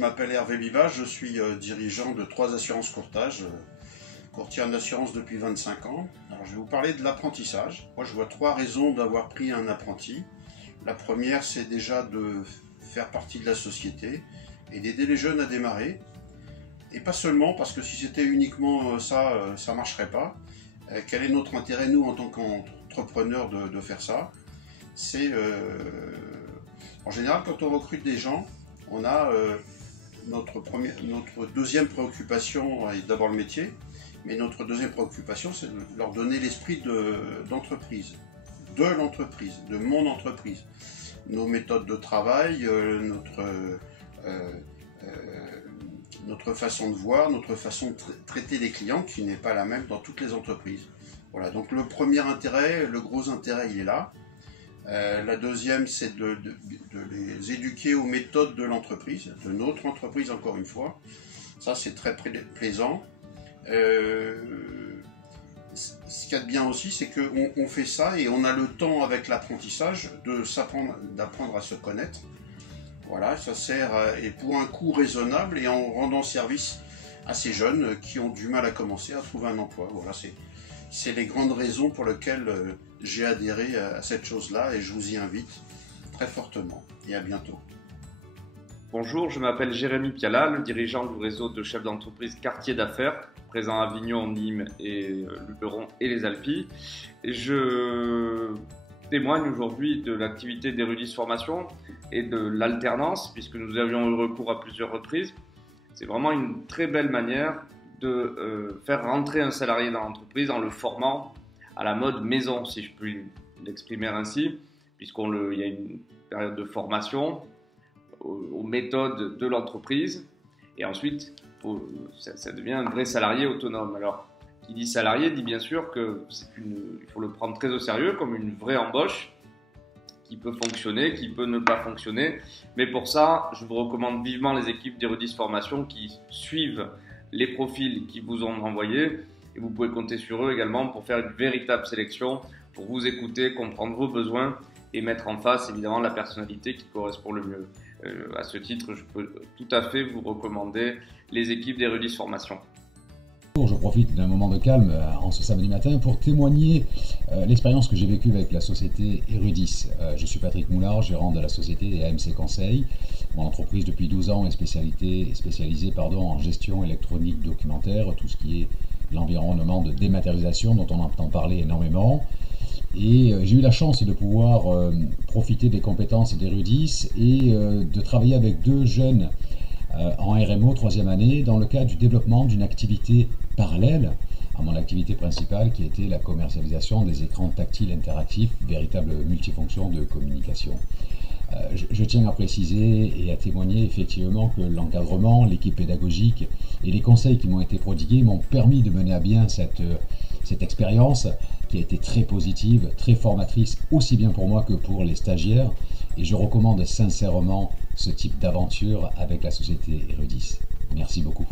je m'appelle Hervé Biva, je suis dirigeant de 3 assurances courtage, courtier en assurance depuis 25 ans. Alors, je vais vous parler de l'apprentissage. Moi, je vois 3 raisons d'avoir pris un apprenti. La première, c'est déjà de faire partie de la société et d'aider les jeunes à démarrer. Et pas seulement, parce que si c'était uniquement ça, ça ne marcherait pas. Quel est notre intérêt, nous, en tant qu'entrepreneurs, de faire ça? C'est, en général, quand on recrute des gens, on a notre deuxième préoccupation est d'abord le métier, mais notre deuxième préoccupation, c'est de leur donner l'esprit d'entreprise, de l'entreprise, de mon entreprise. Nos méthodes de travail, notre façon de voir, notre façon de traiter les clients qui n'est pas la même dans toutes les entreprises. Voilà, donc le premier intérêt, le gros intérêt, il est là. La deuxième, c'est de les éduquer aux méthodes de l'entreprise, de notre entreprise encore une fois. Ça, c'est très plaisant. Ce qu'il y a de bien aussi, c'est qu'on fait ça et on a le temps avec l'apprentissage d'apprendre à se connaître. Voilà, ça sert et pour un coût raisonnable et en rendant service à ces jeunes qui ont du mal à commencer à trouver un emploi. Voilà, c'est les grandes raisons pour lesquelles j'ai adhéré à cette chose-là et je vous y invite très fortement. Et à bientôt. Bonjour, je m'appelle Jérémy Piala, le dirigeant du réseau de chefs d'entreprise Quartier d'affaires, présent à Avignon, Nîmes et Luberon et les Alpilles. Et je témoigne aujourd'hui de l'activité d'Erudis Formation et de l'alternance, puisque nous avions eu recours à plusieurs reprises. C'est vraiment une très belle manière de faire rentrer un salarié dans l'entreprise en le formant à la mode maison, si je puis l'exprimer ainsi, puisqu'il y a une période de formation aux méthodes de l'entreprise, et ensuite ça devient un vrai salarié autonome. Alors, qui dit salarié dit bien sûr qu'il faut le prendre très au sérieux, comme une vraie embauche, qui peut fonctionner, qui peut ne pas fonctionner, mais pour ça, je vous recommande vivement les équipes d'Erudis Formation qui suivent les profils qui vous ont envoyés, et vous pouvez compter sur eux également pour faire une véritable sélection, pour vous écouter, comprendre vos besoins et mettre en face évidemment la personnalité qui correspond le mieux. À ce titre, je peux tout à fait vous recommander les équipes d'Erudis Formation. Je profite d'un moment de calme en ce samedi matin pour témoigner l'expérience que j'ai vécue avec la société Erudis. Je suis Patrick Moulard, gérant de la société AMC Conseil. Mon entreprise depuis 12 ans est spécialisée en gestion électronique documentaire, tout ce qui est l'environnement de dématérialisation dont on entend parler énormément. Et j'ai eu la chance de pouvoir profiter des compétences d'Erudis et de travailler avec 2 jeunes en RMO 3e année dans le cadre du développement d'une activité parallèle à mon activité principale qui était la commercialisation des écrans tactiles interactifs, véritable multifonction de communication. Je tiens à préciser et à témoigner effectivement que l'encadrement, l'équipe pédagogique et les conseils qui m'ont été prodigués m'ont permis de mener à bien cette expérience qui a été très positive, très formatrice, aussi bien pour moi que pour les stagiaires. Et je recommande sincèrement ce type d'aventure avec la société Erudis. Merci beaucoup.